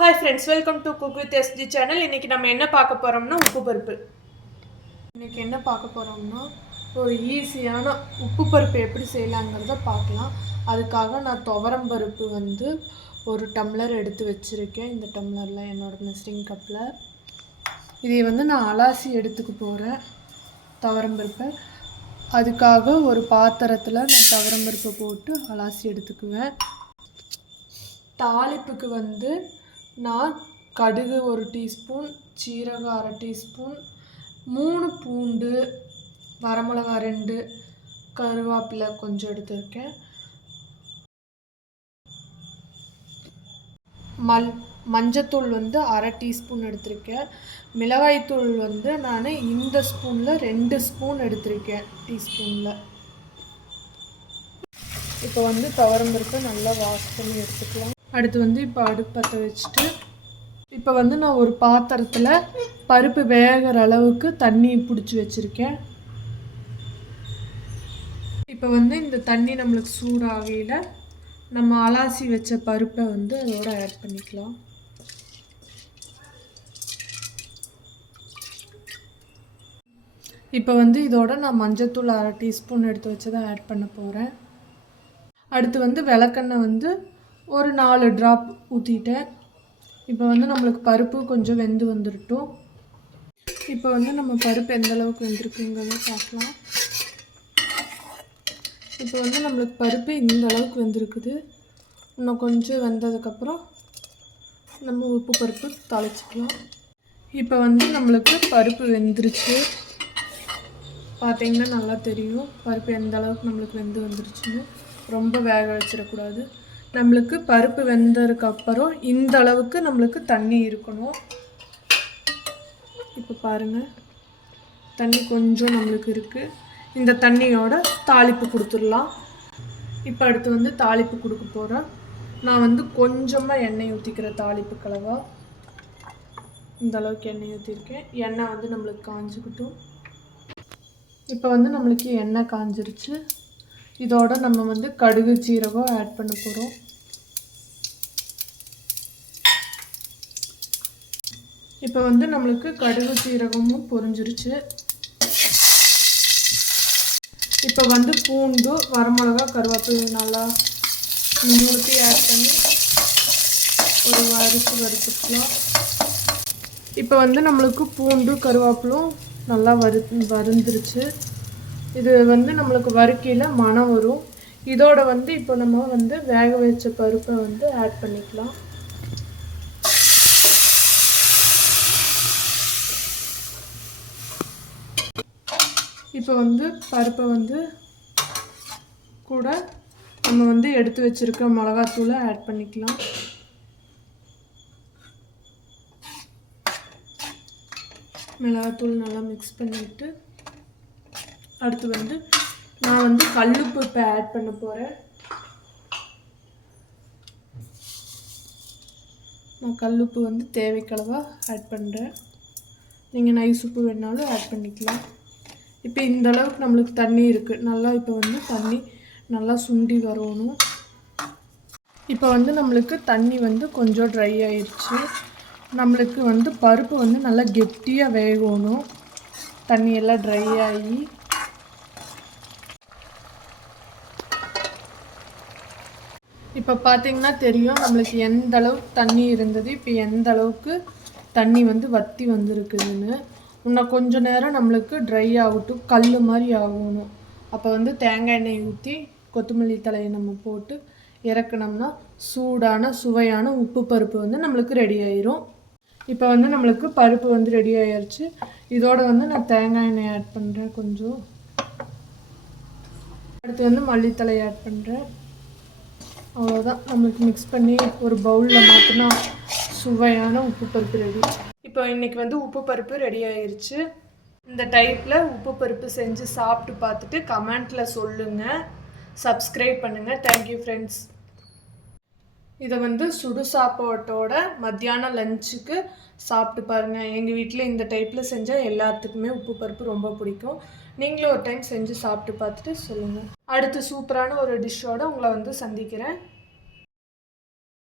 Hi friends welcome to cook with SG channel இன்றைக்கி நம்ம என்ன பார்க்க போகிறோம்னா உப்பு பருப்பு. இன்றைக்கி என்ன பார்க்க போகிறோம்னா ஒரு ஈஸியான உப்பு பருப்பு எப்படி செய்யலாங்கிறத பார்க்கலாம். அதுக்காக நான் துவரம் பருப்பு வந்து ஒரு டம்ளர் எடுத்து வச்சுருக்கேன். இந்த டம்ளரில் என்னோட மெஸ்டிங் கப்பில் இதை வந்து நான் அலாசி எடுத்துக்க போகிறேன் துவரம் பருப்பை. அதுக்காக ஒரு பாத்திரத்தில் நான் துவரம் பருப்பை போட்டு அலாசி எடுத்துக்குவேன். தாளிப்புக்கு வந்து நான் கடுகு ஒரு டீஸ்பூன் சீரகம் அரை டீஸ்பூன் மூணு பூண்டு வரமிளகா ரெண்டு கருவேப்பிலை கொஞ்சம் எடுத்திருக்கேன். மல் மஞ்சத்தூள் வந்து அரை டீஸ்பூன் எடுத்திருக்கேன். மிளகாய்த்தூள் வந்து நான் இந்த ஸ்பூனில் ரெண்டு ஸ்பூன் எடுத்திருக்கேன் டீஸ்பூனில். இப்போ வந்து துவரம் நல்லா வாஷ் பண்ணி எடுத்துக்கலாம். அடுத்து வந்து இப்போ அடுப்பு பற்ற வச்சுட்டு இப்போ வந்து நான் ஒரு பாத்திரத்தில் பருப்பு வேகிற அளவுக்கு தண்ணி பிடிச்சி வச்சுருக்கேன். இப்போ வந்து இந்த தண்ணி நம்மளுக்கு சூடாகையில் நம்ம அலாசி வச்ச பருப்பை வந்து அதோட ஆட் பண்ணிக்கலாம். இப்போ வந்து இதோட நான் மஞ்சத்தூள் அரை டீஸ்பூன் எடுத்து வச்சு தான் ஆட் பண்ண போகிறேன் அடுத்து வந்து விளக்கெண்ணெய் வந்து ஒரு நாலு ட்ராப் ஊற்றிட்டேன் இப்போ வந்து நம்மளுக்கு பருப்பு கொஞ்சம் வெந்து வந்துருட்டும். இப்போ வந்து நம்ம பருப்பு எந்த அளவுக்கு வெந்திருக்குங்கிறத பார்க்கலாம். இப்போ வந்து நம்மளுக்கு பருப்பு இந்த அளவுக்கு வெந்திருக்குது. இன்னும் கொஞ்சம் வெந்ததுக்கப்புறம் நம்ம உப்பு பருப்பு தாளிச்சிக்கலாம். இப்போ வந்து நம்மளுக்கு பருப்பு வெந்துருச்சு. பார்த்தீங்கன்னா நல்லா தெரியும். பருப்பு எந்த அளவுக்கு நம்மளுக்கு வெந்து வந்துருச்சுன்னு. ரொம்ப வேக வச்சிடக்கூடாது. நம்மளுக்கு பருப்பு வெந்ததுக்கு அப்புறம் இந்த அளவுக்கு நம்மளுக்கு தண்ணி இருக்கணும். இப்போ பாருங்கள் தண்ணி கொஞ்சம் நம்மளுக்கு இருக்குது இந்த தண்ணியோட தாளிப்பு கொடுத்துடலாம். இப்போ அடுத்து வந்து தாளிப்பு கொடுக்க போகிறேன் நான் வந்து கொஞ்சமாக எண்ணெய் ஊற்றிக்கிற தாளிப்பு கலவா. இந்த அளவுக்கு எண்ணெய் ஊற்றிருக்கேன் எண்ணெய் வந்து நம்மளுக்கு காஞ்சிக்கிட்டும். இப்போ வந்து நம்மளுக்கு எண்ணெய் காஞ்சிருச்சு. இதோட நம்ம வந்து கடுகு சீரகம் ஆட் பண்ண போகிறோம் இப்போ வந்து நம்மளுக்கு கடுகு சீரகமும் பொரிஞ்சிருச்சு. இப்போ வந்து பூண்டு வரமிளகா கருவேப்பிலை நல்லா மூணுத்தையும் ஆட் பண்ணி ஒரு வறுத்து வறுத்துக்கலாம். இப்போ வந்து நம்மளுக்கு பூண்டு கருவேப்பிலும் நல்லா வறு வருந்துருச்சு இது வந்து நம்மளுக்கு வறுக்கையில் மனம் வரும். இதோட வந்து இப்போ நம்ம வந்து வேக வச்ச பருப்பை வந்து ஆட் பண்ணிக்கலாம். இப்போ வந்து பருப்பை வந்து கூட நம்ம வந்து எடுத்து வச்சுருக்க மிளகாத்தூளை ஆட் பண்ணிக்கலாம். மிளகாத்தூள் நல்லா மிக்ஸ் பண்ணிவிட்டு அடுத்து வந்து நான் வந்து கல்லுப்பு இப்போ ஆட் பண்ண போகிறேன் நான் கல்லுப்பு வந்து தேவைக்களவாக ஆட் பண்ணுறேன் நீங்கள் நைஸ் உப்பு வேணாலும் ஆட் பண்ணிக்கலாம். இப்போ இந்த அளவுக்கு நம்மளுக்கு தண்ணி இருக்குது நல்லா இப்போ வந்து தண்ணி நல்லா சுண்டி வரணும். இப்போ வந்து நம்மளுக்கு தண்ணி வந்து கொஞ்சம் ட்ரை ஆயிடுச்சு நம்மளுக்கு வந்து பருப்பு வந்து நல்லா கெட்டியாக வேகணும். தண்ணி எல்லாம் ட்ரை ஆகி இப்போ பார்த்தீங்கன்னா தெரியும் நம்மளுக்கு எந்த அளவுக்கு தண்ணி இருந்தது இப்போ எந்த அளவுக்கு தண்ணி வந்து வற்றி வந்திருக்குதுன்னு. இன்னும் கொஞ்ச நேரம் நம்மளுக்கு ட்ரை ஆகட்டும் கல் மாதிரி ஆகணும். அப்போ வந்து தேங்காய் எண்ணெய் ஊற்றி கொத்தமல்லி தலையை நம்ம போட்டு இறக்குனோம்னா சூடான சுவையான உப்பு பருப்பு வந்து நம்மளுக்கு ரெடி ஆயிரும். இப்போ வந்து நம்மளுக்கு பருப்பு வந்து ரெடி ஆயிடுச்சு இதோட வந்து நான் தேங்காய் எண்ணெய் ஆட் பண்ணுறேன் கொஞ்சம். அடுத்து வந்து மல்லித்தலை ஆட் பண்ணுறேன் அவ்வளோதான் நம்மளுக்கு மிக்ஸ் பண்ணி ஒரு பவுலில் மாற்றினா சுவையான உப்பு பருப்பு ரெடி இப்போ இன்றைக்கி வந்து உப்பு பருப்பு ரெடி ஆயிருச்சு. இந்த டைப்பில் உப்பு பருப்பு செஞ்சு சாப்பிட்டு பார்த்துட்டு கமெண்ட்டில் சொல்லுங்கள் சப்ஸ்கிரைப் பண்ணுங்கள் தேங்க்யூ ஃப்ரெண்ட்ஸ் இதை வந்து சுடு சாப்பாட்டோட மத்தியானம் லஞ்சுக்கு சாப்பிட்டு பாருங்கள் எங்கள் வீட்டில் இந்த டைப்பில் செஞ்சால் எல்லாத்துக்குமே உப்பு பருப்பு ரொம்ப பிடிக்கும். நீங்களும் ஒரு டைம் செஞ்சு சாப்பிட்டு பார்த்துட்டு சொல்லுங்கள் அடுத்து சூப்பரான ஒரு டிஷ்ஷோடு உங்களை வந்து சந்திக்கிறேன்.